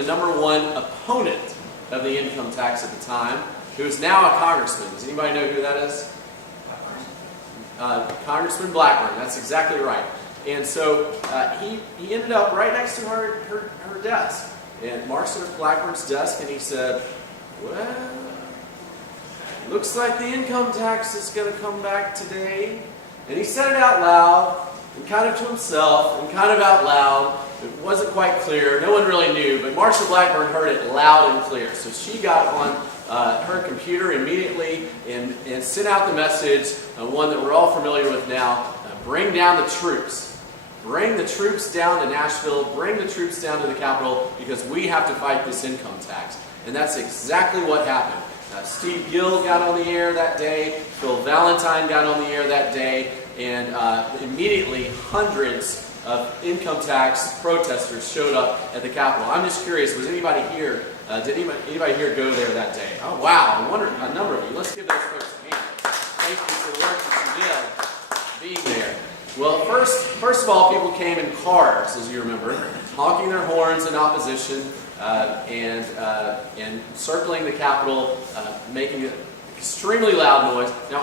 the #1 opponent of the income tax at the time, who is now a congressman. Does anybody know who that is? Congressman Blackburn. That's exactly right. And so he ended up right next to her desk. And Mark stood at Blackburn's desk and he said, well, looks like the income tax is going to come back today. And he said it out loud, and kind of to himself, and kind of out loud. It wasn't quite clear. No one really knew, but Marcia Blackburn heard it loud and clear. So she got on her computer immediately and sent out the message, one that we're all familiar with now, bring down the troops. Bring the troops down to Nashville, bring the troops down to the Capitol, because we have to fight this income tax. And that's exactly what happened. Steve Gill got on the air that day, Phil Valentine got on the air that day, and immediately hundreds of income tax protesters showed up at the Capitol. I'm just curious, was anybody here, did anybody here go there that day? Oh wow, I wonder, a number of you. Let's give those folks a hand. Thank you for the work that you did being there. Well, first of all, people came in cars, as you remember, honking their horns in opposition and circling the Capitol, making an extremely loud noise. Now,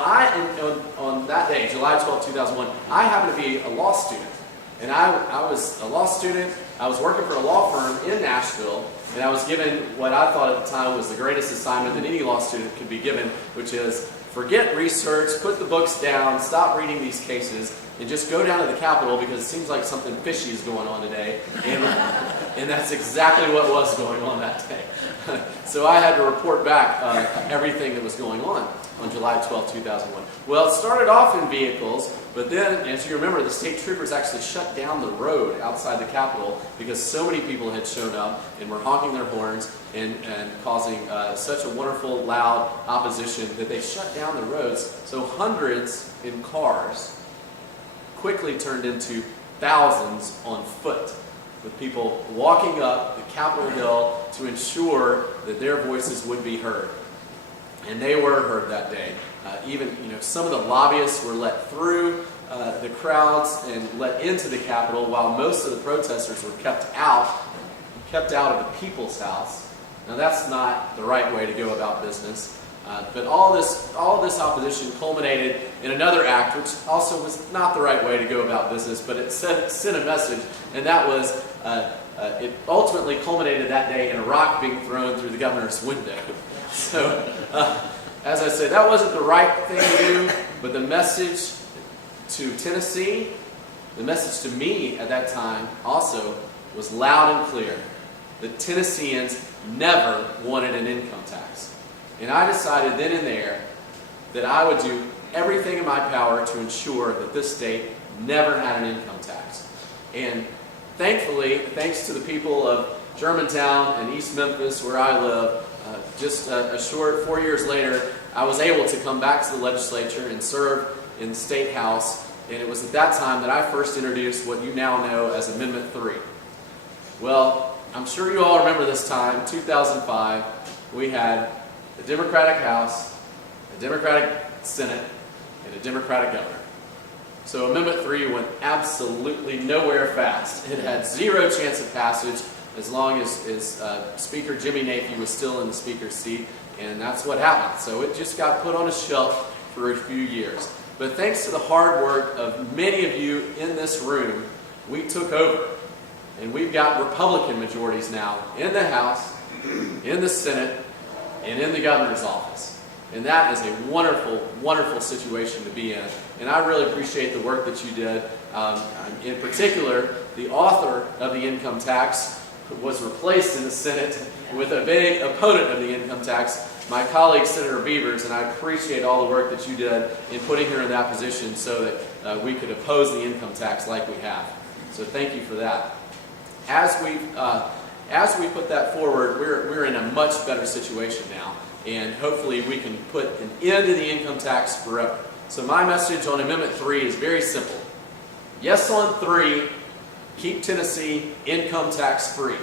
on that day, July 12, 2001, I happened to be a law student. And I was a law student. I was working for a law firm in Nashville, and I was given what I thought at the time was the greatest assignment that any law student could be given, which is forget research, put the books down, stop reading these cases, and just go down to the Capitol because it seems like something fishy is going on today. And that's exactly what was going on that day. So I had to report back everything that was going on July 12, 2001. Well, it started off in vehicles, but then, as you remember, the state troopers actually shut down the road outside the Capitol because so many people had shown up and were honking their horns and causing such a wonderful, loud opposition that they shut down the roads. So hundreds in cars quickly turned into thousands on foot, with people walking up the Capitol Hill to ensure that their voices would be heard. And they were heard that day. Even some of the lobbyists were let through the crowds and let into the Capitol, while most of the protesters were kept out of the People's House. Now that's not the right way to go about business. But all this opposition culminated in another act, which also was not the right way to go about business, but it sent a message, and that was it ultimately culminated that day in a rock being thrown through the governor's window. So, as I said, that wasn't the right thing to do, but the message to Tennessee, the message to me at that time also was loud and clear that Tennesseans never wanted an income tax. And I decided then and there that I would do everything in my power to ensure that this state never had an income tax. And thankfully, thanks to the people of Germantown and East Memphis, where I live, just a short 4 years later, I was able to come back to the legislature and serve in the State House. And it was at that time that I first introduced what you now know as Amendment 3. Well, I'm sure you all remember this time, 2005, we had a Democratic House, a Democratic Senate, and a Democratic governor. So Amendment 3 went absolutely nowhere fast. It had zero chance of passage as long as Speaker Jimmy Naphy was still in the Speaker's seat, and that's what happened. So it just got put on a shelf for a few years. But thanks to the hard work of many of you in this room, we took over. And we've got Republican majorities now in the House, in the Senate, and in the governor's office. And that is a wonderful, wonderful situation to be in. And I really appreciate the work that you did. In particular, the author of the income tax was replaced in the Senate with a big opponent of the income tax, my colleague Senator Beavers, and I appreciate all the work that you did in putting her in that position so that we could oppose the income tax like we have. So thank you for that. As we put that forward, we're in a much better situation now, and hopefully we can put an end to the income tax forever. So my message on Amendment 3 is very simple. Yes on 3, keep Tennessee income tax free.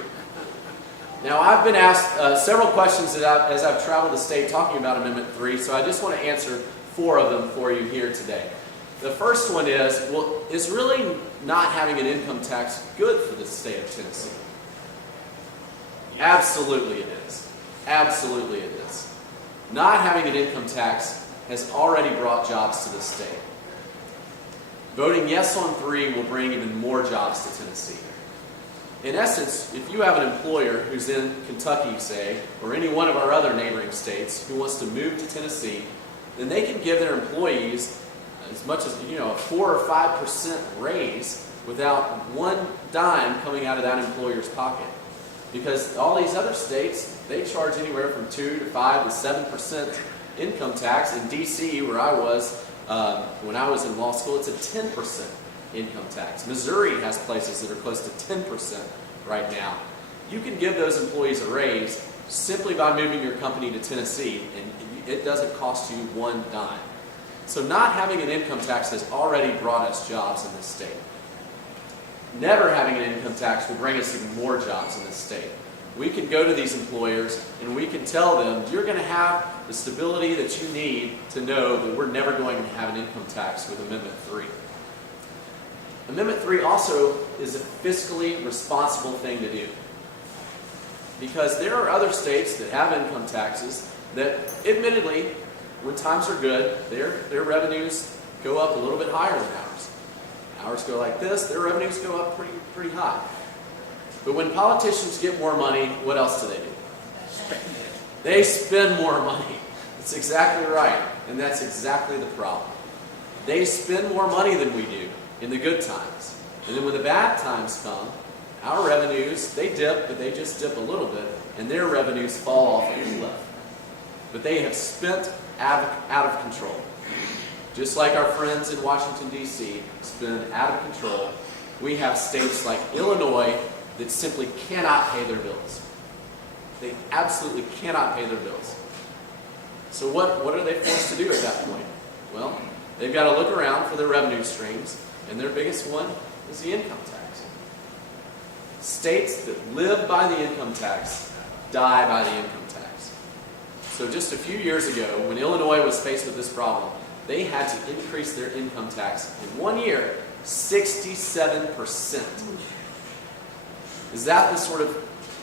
Now I've been asked several questions as I've traveled the state talking about Amendment 3, so I just want to answer 4 of them for you here today. The first one is, well, is really not having an income tax good for the state of Tennessee? Absolutely it is. Absolutely it is. Not having an income tax has already brought jobs to this state. Voting yes on 3 will bring even more jobs to Tennessee. In essence, if you have an employer who's in Kentucky, say, or any one of our other neighboring states who wants to move to Tennessee, then they can give their employees as much as, a 4 or 5% raise without one dime coming out of that employer's pocket. Because all these other states, they charge anywhere from 2 to 5 to 7% income tax. In D.C., where I was when I was in law school, it's a 10% income tax. Missouri has places that are close to 10% right now. You can give those employees a raise simply by moving your company to Tennessee, and it doesn't cost you one dime. So not having an income tax has already brought us jobs in this state. Never having an income tax will bring us even more jobs in this state. We can go to these employers and we can tell them, you're going to have the stability that you need to know that we're never going to have an income tax with Amendment 3. Amendment 3 also is a fiscally responsible thing to do. Because there are other states that have income taxes that, admittedly, when times are good, their revenues go up a little bit higher than ours. Ours go like this, their revenues go up pretty high. But when politicians get more money, what else do? They spend more money. That's exactly right. And that's exactly the problem. They spend more money than we do in the good times. And then when the bad times come, our revenues, they dip, but they just dip a little bit, and their revenues fall off a cliff. But they have spent out of control. Just like our friends in Washington, D.C. spend out of control, we have states like Illinois that simply cannot pay their bills. They absolutely cannot pay their bills. So what are they forced to do at that point? Well, they've got to look around for their revenue streams, and their biggest one is the income tax. States that live by the income tax die by the income tax. So just a few years ago, when Illinois was faced with this problem, they had to increase their income tax in 1 year 67%. Is that the sort of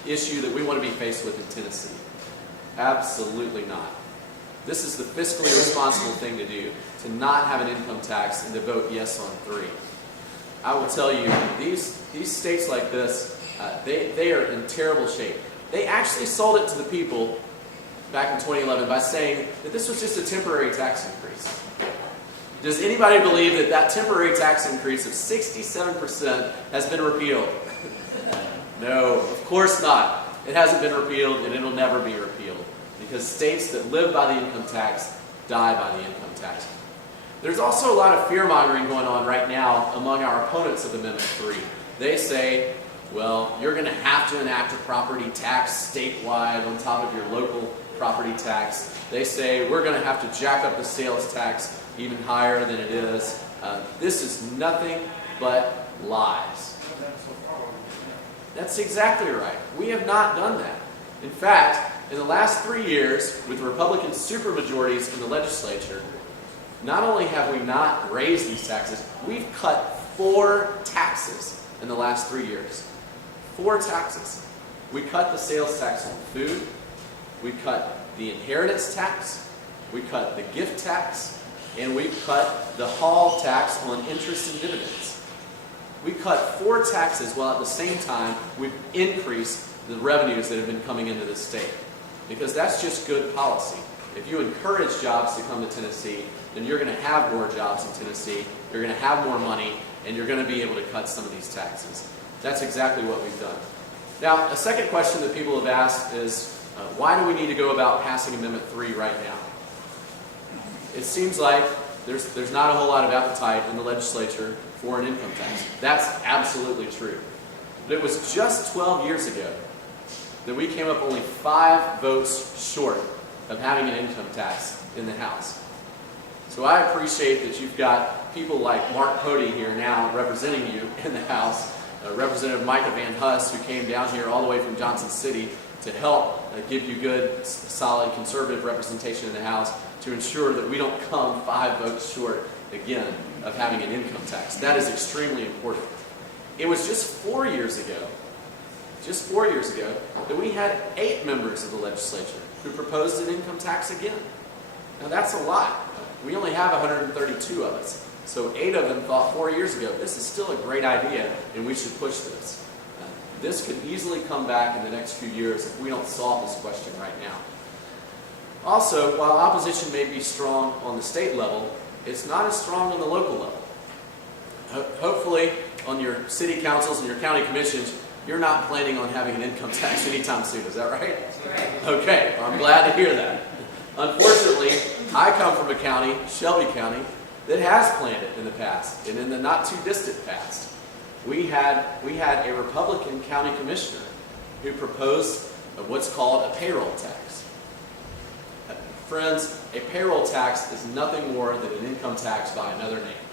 issue that we want to be faced with in Tennessee? Absolutely not. This is the fiscally responsible thing to do, to not have an income tax and to vote yes on 3. I will tell you, these states like this, they are in terrible shape. They actually sold it to the people back in 2011 by saying that this was just a temporary tax increase. Does anybody believe that that temporary tax increase of 67% has been repealed? No, of course not. It hasn't been repealed, and it'll never be repealed, because states that live by the income tax die by the income tax. There's also a lot of fear-mongering going on right now among our opponents of Amendment 3. They say, well, you're going to have to enact a property tax statewide on top of your local property tax. They say, we're going to have to jack up the sales tax even higher than it is. This is nothing but lies. That's exactly right. We have not done that. In fact, in the last 3 years, with Republican supermajorities in the legislature, not only have we not raised these taxes, we've cut 4 taxes in the last 3 years. 4 taxes. We cut the sales tax on food. We cut the inheritance tax. We cut the gift tax. And we cut the hall tax on interest and dividends. We cut 4 taxes while at the same time we've increased the revenues that have been coming into this state. Because that's just good policy. If you encourage jobs to come to Tennessee, then you're going to have more jobs in Tennessee, you're going to have more money, and you're going to be able to cut some of these taxes. That's exactly what we've done. Now, a second question that people have asked is, why do we need to go about passing Amendment 3 right now? It seems like there's not a whole lot of appetite in the legislature for an income tax. That's absolutely true. But it was just 12 years ago that we came up only 5 votes short of having an income tax in the House. So I appreciate that you've got people like Mark Pody here now representing you in the House, Representative Micah Van Huss, who came down here all the way from Johnson City to help give you good, solid, conservative representation in the House to ensure that we don't come 5 votes short again of having an income tax. That is extremely important. It was just 4 years ago just 4 years ago, that we had 8 members of the legislature who proposed an income tax again. Now that's a lot. We only have 132 of us. So 8 of them thought 4 years ago, this is still a great idea and we should push this. This could easily come back in the next few years if we don't solve this question right now. Also, while opposition may be strong on the state level, it's not as strong on the local level. Hopefully, on your city councils and your county commissions, you're not planning on having an income tax anytime soon. Is that right? That's right. Okay, well, I'm glad to hear that. Unfortunately, I come from a county, Shelby County, that has planned it in the past, and in the not too distant past. We had a Republican county commissioner who proposed what's called a payroll tax. Friends, a payroll tax is nothing more than an income tax by another name.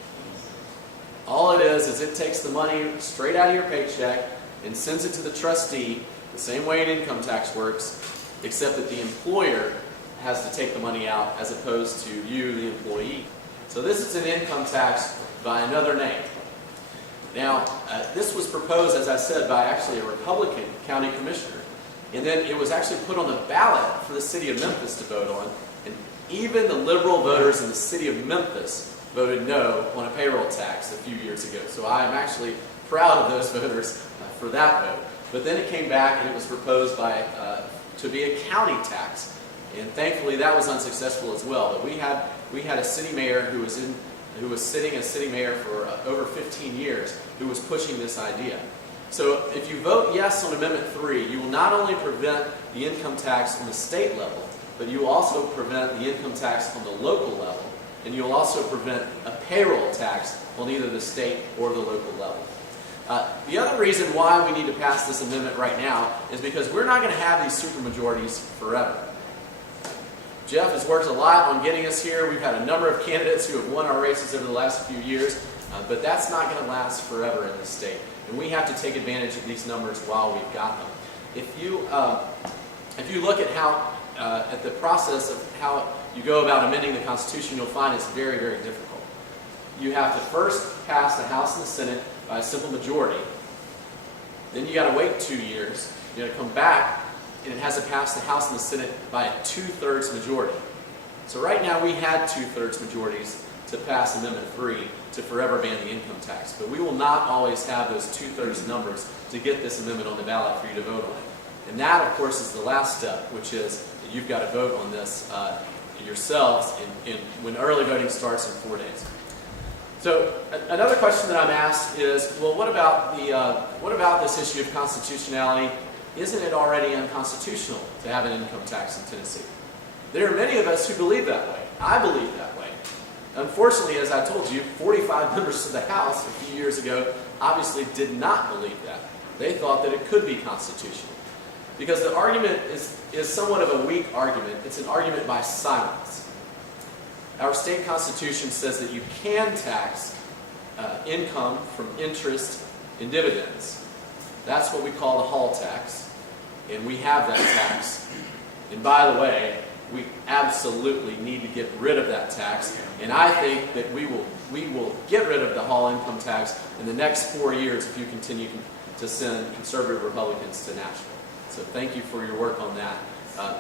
All it is it takes the money straight out of your paycheck and sends it to the trustee the same way an income tax works, except that the employer has to take the money out as opposed to you, the employee. So this is an income tax by another name. Now, this was proposed, as I said, by actually a Republican county commissioner. And then it was actually put on the ballot for the city of Memphis to vote on. And even the liberal voters in the city of Memphis voted no on a payroll tax a few years ago. So I am actually proud of those voters for that vote. But then it came back and it was proposed to be a county tax. And thankfully that was unsuccessful as well. But we had a city mayor who was sitting as city mayor for over 15 years who was pushing this idea. So if you vote yes on Amendment 3, you will not only prevent the income tax on the state level, but you will also prevent the income tax on the local level, and you will also prevent a payroll tax on either the state or the local level. The other reason why we need to pass this amendment right now is because we're not going to have these supermajorities forever. Jeff has worked a lot on getting us here. We've had a number of candidates who have won our races over the last few years, but that's not going to last forever in this state. And we have to take advantage of these numbers while we've got them. If you look at at the process of how you go about amending the Constitution, you'll find it's very, very difficult. You have to first pass the House and the Senate by a simple majority. Then you got to wait 2 years. You got to come back, and it has to pass the House and the Senate by a 2/3 majority. So right now we had 2/3 majorities to pass Amendment 3 to forever ban the income tax. But we will not always have those 2/3 numbers to get this amendment on the ballot for you to vote on it. And that, of course, is the last step, which is that you've got to vote on this yourselves when early voting starts in 4 days. So another question that I'm asked is, well, what about this issue of constitutionality? Isn't it already unconstitutional to have an income tax in Tennessee? There are many of us who believe that way. I believe that way. Unfortunately, as I told you, 45 members of the House a few years ago obviously did not believe that. They thought that it could be constitutional. Because the argument is somewhat of a weak argument. It's an argument by silence. Our state constitution says that you can tax income from interest and dividends. That's what we call the Hall tax. And we have that tax. And by the way, we absolutely need to get rid of that tax. And I think that we will get rid of the Hall income tax in the next 4 years if you continue to send conservative Republicans to national. So thank you for your work on that.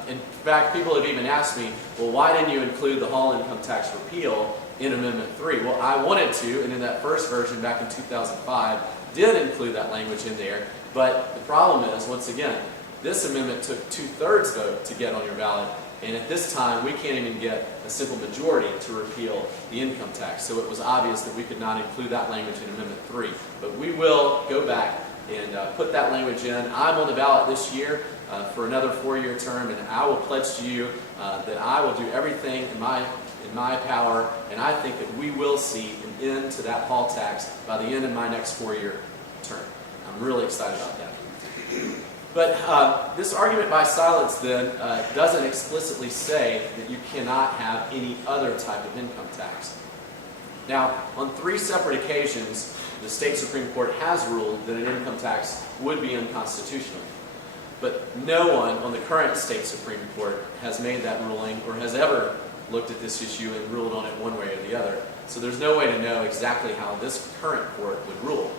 In fact, people have even asked me, well, why didn't you include the Hall income tax repeal in Amendment 3? Well, I wanted to, and in that first version back in 2005, did include that language in there. But the problem is, once again, this amendment took 2/3 vote to get on your ballot, and at this time, we can't even get a simple majority to repeal the income tax. So it was obvious that we could not include that language in Amendment 3. But we will go back and put that language in. I'm on the ballot this year for another 4-year term, and I will pledge to you that I will do everything in my power, and I think that we will see an end to that Hall tax by the end of my next 4-year term. I'm really excited about that. But this argument by silence then doesn't explicitly say that you cannot have any other type of income tax. Now, on 3 separate occasions, the state Supreme Court has ruled that an income tax would be unconstitutional. But no one on the current state Supreme Court has made that ruling or has ever looked at this issue and ruled on it one way or the other. So there's no way to know exactly how this current court would rule.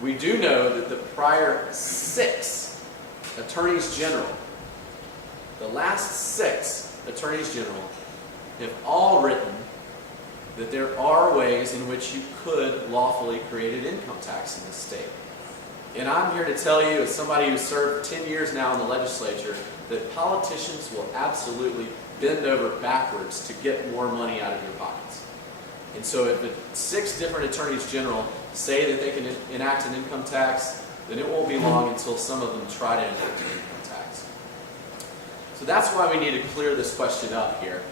We do know that the prior 6 attorneys general, the last 6 attorneys general, have all written that there are ways in which you could lawfully create an income tax in this state. And I'm here to tell you, as somebody who served 10 years now in the legislature, that politicians will absolutely bend over backwards to get more money out of your pockets. And so if the 6 different attorneys general say that they can enact an income tax, then it won't be long until some of them try to enact an income tax. So that's why we need to clear this question up here.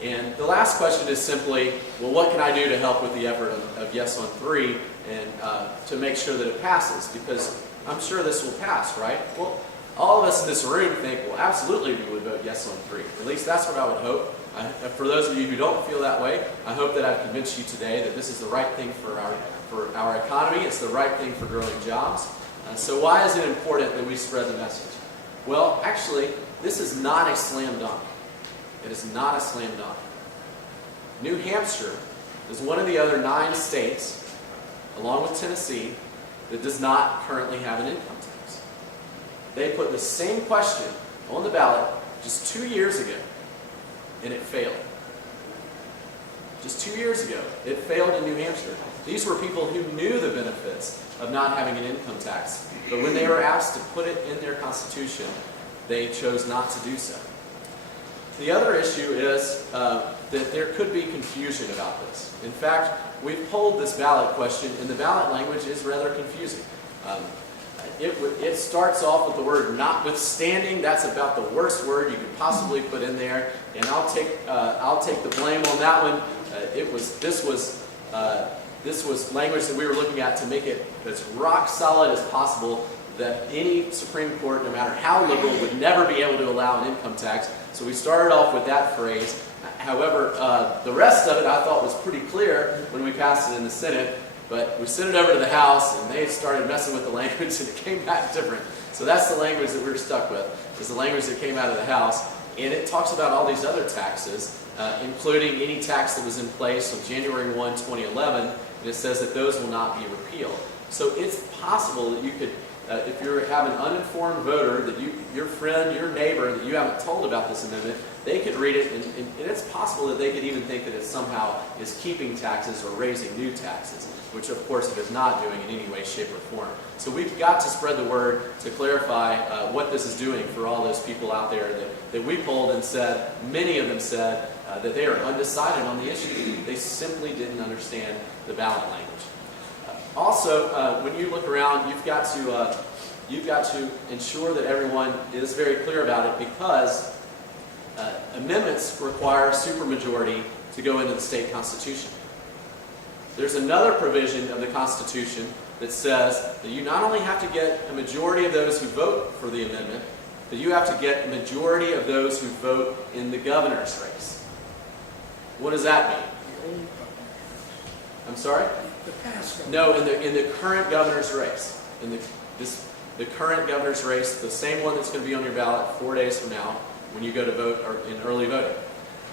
And the last question is simply, well, what can I do to help with the effort of Yes on 3 and to make sure that it passes? Because I'm sure this will pass, right? Well, all of us in this room think, well, absolutely we would vote yes on 3. At least that's what I would hope. For those of you who don't feel that way, I hope that I've convinced you today that this is the right thing for our economy. It's the right thing for growing jobs. So why is it important that we spread the message? Well, actually, this is not a slam dunk. It is not a slam dunk. New Hampshire is one of the other 9 states, along with Tennessee, that does not currently have an income tax. They put the same question on the ballot just 2 years ago, and it failed. Just 2 years ago, it failed in New Hampshire. These were people who knew the benefits of not having an income tax, but when they were asked to put it in their constitution, they chose not to do so. The other issue is that there could be confusion about this. In fact, we've polled this ballot question, and the ballot language is rather confusing. It starts off with the word notwithstanding. That's about the worst word you could possibly put in there, and I'll take the blame on that one. This was language that we were looking at to make it as rock solid as possible, that any Supreme Court, no matter how liberal, would never be able to allow an income tax. So we started off with that phrase. However, the rest of it I thought was pretty clear when we passed it in the Senate, but we sent it over to the House and they started messing with the language and it came back different. So that's the language that we're stuck with, is the language that came out of the House. And it talks about all these other taxes, including any tax that was in place on January 1, 2011, and it says that those will not be repealed. So it's possible that you could, if you have an uninformed voter, that your friend, your neighbor, that you haven't told about this amendment, they could read it, and it's possible that they could even think that it somehow is keeping taxes or raising new taxes, which of course it is not doing in any way, shape, or form. So we've got to spread the word to clarify what this is doing for all those people out there that we polled and said, many of them said that they are undecided on the issue. They simply didn't understand the ballot language. Also, when you look around, you've got to ensure that everyone is very clear about it, because amendments require a supermajority to go into the state constitution. There's another provision of the Constitution that says that you not only have to get a majority of those who vote for the amendment, but you have to get a majority of those who vote in the governor's race. What does that mean? I'm sorry? The past governor. No, in the current governor's race. The current governor's race, the same one that's going to be on your ballot 4 days from now when you go to vote or in early voting.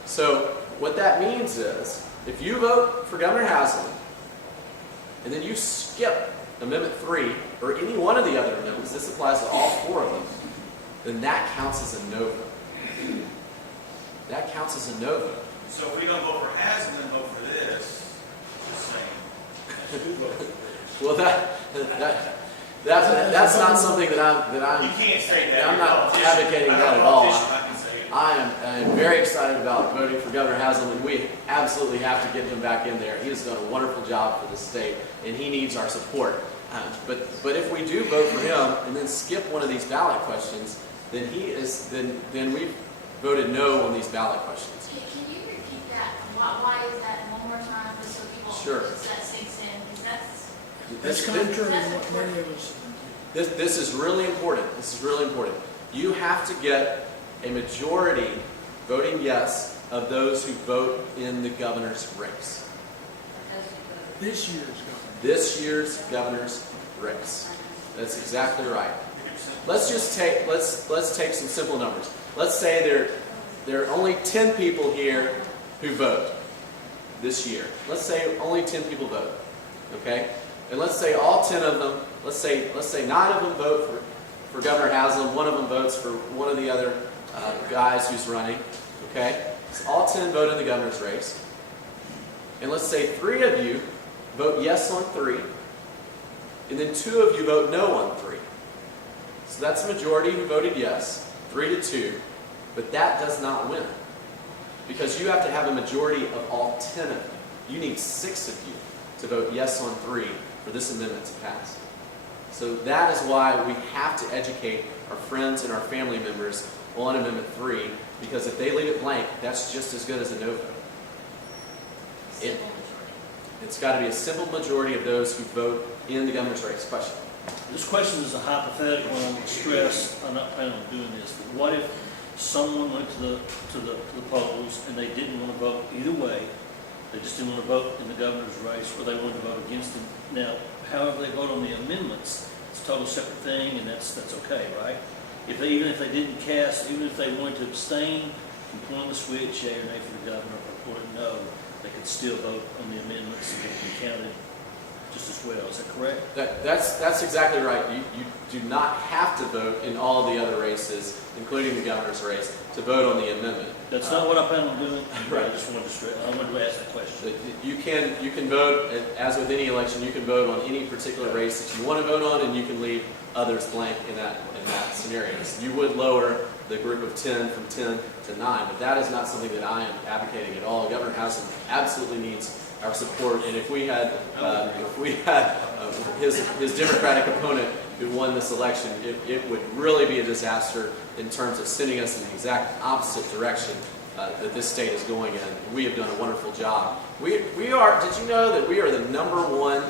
So what that means is, if you vote for Governor Haslam, and then you skip Amendment 3, or any one of the other amendments, this applies to all 4 of them, then that counts as a no vote. That counts as a no vote. So if we don't vote for Haslam and vote for this, just saying. Well, that's not something that I'm. You can't say that. I'm not advocating that at all. I am very excited about voting for Governor Haslam, and we absolutely have to get him back in there. He has done a wonderful job for the state, and he needs our support. But if we do vote for him and then skip one of these ballot questions, then then we've voted no on these ballot questions. Can you repeat that? Why is that one more time, just so people Sure. that sinks in? Because That's contrary to what many of us. This is really important. This is really important. You have to get a majority voting yes of those who vote in the governor's race. This year's governor. This year's governor's race. That's exactly right. Let's take some simple numbers. Let's say there are only 10 people here who vote this year. Let's say only 10 people vote. Okay? and let's say all 10 of them, let's say 9 of them vote for Governor Haslam, 1 of them votes for one of the other guys who's running, okay? So all 10 vote in the governor's race. And let's say 3 of you vote yes on 3, and then 2 of you vote no on 3. So that's a majority who voted yes, 3-2, but that does not win. Because you have to have a majority of all 10 of you. You need 6 of you to vote yes on 3 for this amendment to pass. So that is why we have to educate our friends and our family members on Amendment 3, because if they leave it blank, that's just as good as a no vote. It's got to be a simple majority of those who vote in the governor's race. Question? This question is a hypothetical, and I'm going to stress, I'm not planning on doing this, but what if someone went to the polls and they didn't want to vote either way? They just didn't want to vote in the governor's race, or they wanted to vote against him. Now, however they vote on the amendments, it's a total separate thing, and that's okay, right? Even if they didn't cast, even if they wanted to abstain from pulling the switch, yea or nay for the governor, or pulling no, they could still vote on the amendments and get them counted just as well. Is that correct? That's exactly right. You do not have to vote in all of the other races, including the governor's race, to vote on the amendment. That's not what I plan on doing. Right. I just wanted to stress. I wanted to ask that question. You can vote, as with any election, you can vote on any particular race that you want to vote on, and you can leave others blank in that scenario. So you would lower the group of 10 from 10 to 9, but that is not something that I am advocating at all. Governor Haslam absolutely needs our support, and if we had his Democratic opponent who won this election, it would really be a disaster in terms of sending us in the exact opposite direction that this state is going in. We have done a wonderful job. We are. Did you know that we are the #1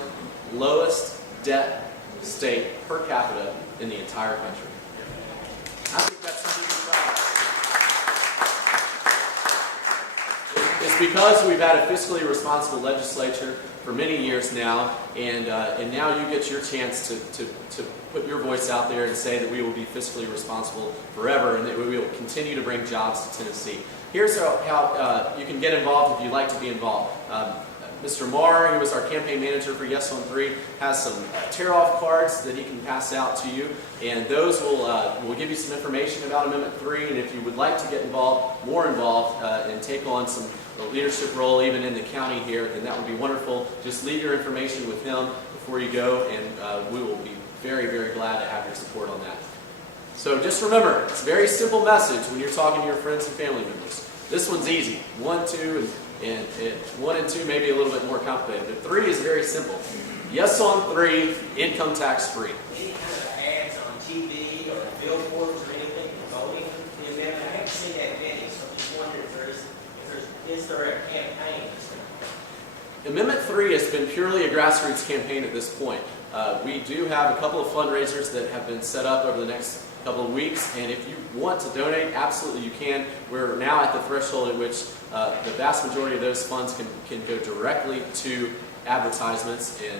lowest debt state per capita in the entire country? I think that's something to be proud of. It's because we've had a fiscally responsible legislature for many years now, and now you get your chance to put your voice out there and say that we will be fiscally responsible forever, and that we will continue to bring jobs to Tennessee. Here's how you can get involved if you'd like to be involved. Mr. Marr, who was our campaign manager for Yes on 3, has some tear-off cards that he can pass out to you, and those will give you some information about Amendment 3, and if you would like to get more involved, and take on some leadership role even in the county here, then that would be wonderful. Just leave your information with him before you go, and we will be very, very glad to have your support on that. So just remember, it's a very simple message when you're talking to your friends and family members. This one's easy. 1, 2, and 1 and 2 may be a little bit more complicated, but 3 is very simple. Yes on 3, income tax free. Any kind of ads on TV or billboards or anything promoting the amendment? I haven't seen that many, so I'm just wondering if is there a campaign? Amendment 3 has been purely a grassroots campaign at this point. We do have a couple of fundraisers that have been set up over the next couple of weeks, and if you want to donate, absolutely you can. We're now at the threshold at which the vast majority of those funds can go directly to advertisements, and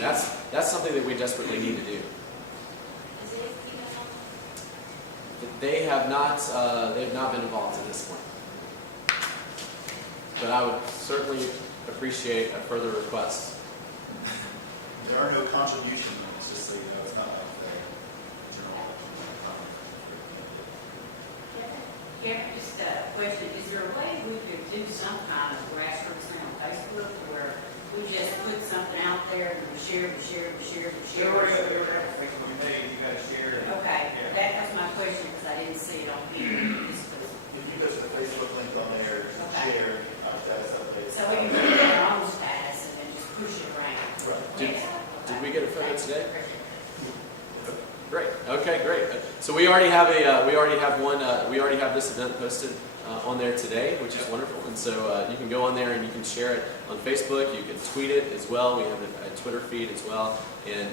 that's something that we desperately need to do. They have not been involved at this point, but I would certainly appreciate a further request. There are no contribution limits, just so you know, it's not like the general Yeah, just a question. Is there a way we could do some kind of grassroots thing on Facebook where we just put something out there and we share. There are efforts we made, you gotta share it. Okay, that was my question because I didn't see it on here. If you go to the Facebook link on there, Okay. share our status updates. So we can put it on status and then just push it around. Right. Did we get a photo today? Great. Okay, great. So we already have this event posted on there today, which is wonderful. And so you can go on there and you can share it on Facebook. You can tweet it as well. We have a Twitter feed as well, and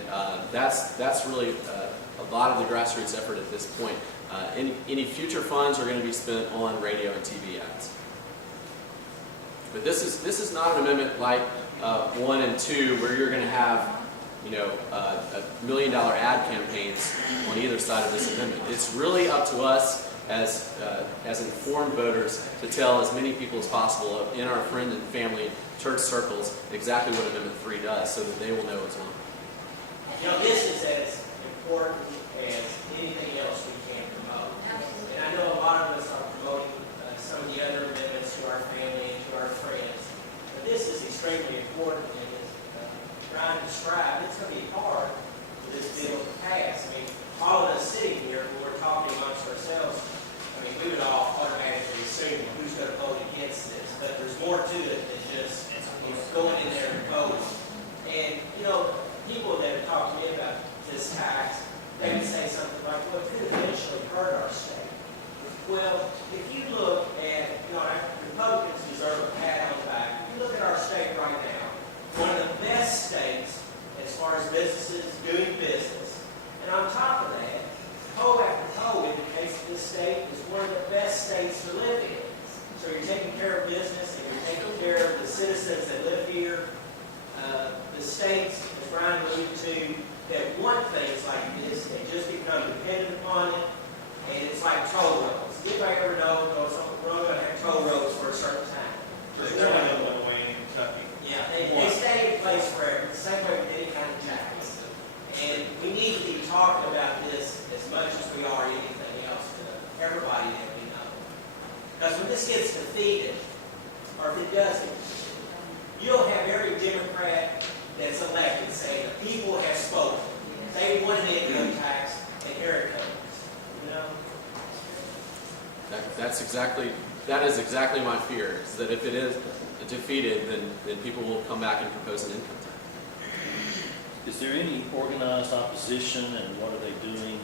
that's really a lot of the grassroots effort at this point. Any future funds are going to be spent on radio and TV ads. But this is not an amendment like 1 and 2 where you're going to have $1 million ad campaigns on either side of this amendment. It's really up to us as informed voters to tell as many people as possible in our friend and family church circles exactly what Amendment 3 does, so that they will know as well. You know, this is as important as anything else we can promote. And I know a lot of us are promoting some of the other amendments to our family and to our friends. But this is extremely important, and as Brian described, it's going to be hard for this bill to pass. I mean, all of us sitting here, when we're talking amongst ourselves, I mean, we would all automatically assume who's going to vote against this. But there's more to it than just going in there and voting. And, you know, people that have talked to me about this tax, they would say something like, well, it could eventually hurt our state. Well, if you look at, you know, Republicans deserve a pat on the back. If you look at our state right now, one of the best states as far as businesses doing business. And on top of that, poll after poll indicates that this state is one of the best states to live in. So you're taking care of business and you're taking care of the citizens that live here. The states, as Brian alluded to, that want things like this, they just become dependent upon it, and it's like toll roads. Anybody ever know, we're only going to have toll roads for a certain time? There's one in Illinois and Kentucky. Yeah, they stay in place forever, the same way with any kind of tax. And we need to be talking about this as much as we are anything else to everybody that we know. Because when this gets defeated, or if it doesn't, you'll have every Democrat that's elected saying, the people have spoken. They wanted the income tax, and here it comes. You know? That is exactly my fear, is that if it is defeated, then people will come back and propose an income tax. Is there any organized opposition, and what are they doing?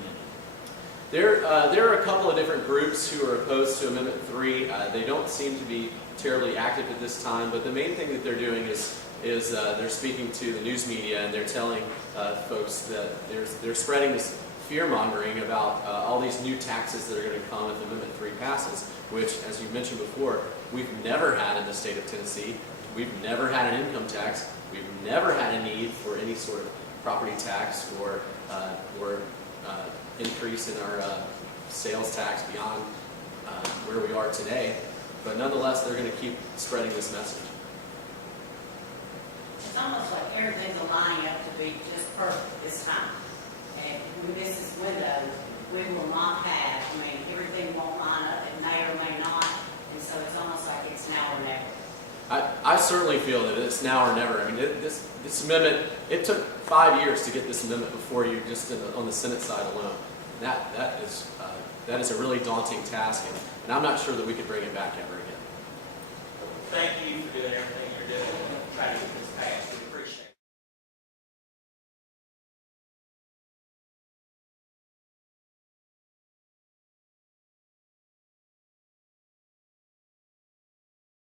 There are a couple of different groups who are opposed to Amendment 3. They don't seem to be terribly active at this time, but the main thing that they're doing is they're speaking to the news media, and they're telling folks that they're spreading this fear-mongering about all these new taxes that are going to come if Amendment 3 passes, which, as you mentioned before, we've never had in the state of Tennessee. We've never had an income tax. We've never had a need for any sort of property tax or increase in our sales tax beyond where we are today. But nonetheless, they're going to keep spreading this message. It's almost like everything's lining up to be just perfect this time. And if we miss this window, we will not have, I mean, everything won't line up, it may or may not, and so it's almost like it's now or never. I certainly feel that it's now or never. I mean, this amendment, it took 5 years to get this amendment before you, just on the Senate side alone. That is a really daunting task, and I'm not sure that we could bring it back ever again. Thank you for doing everything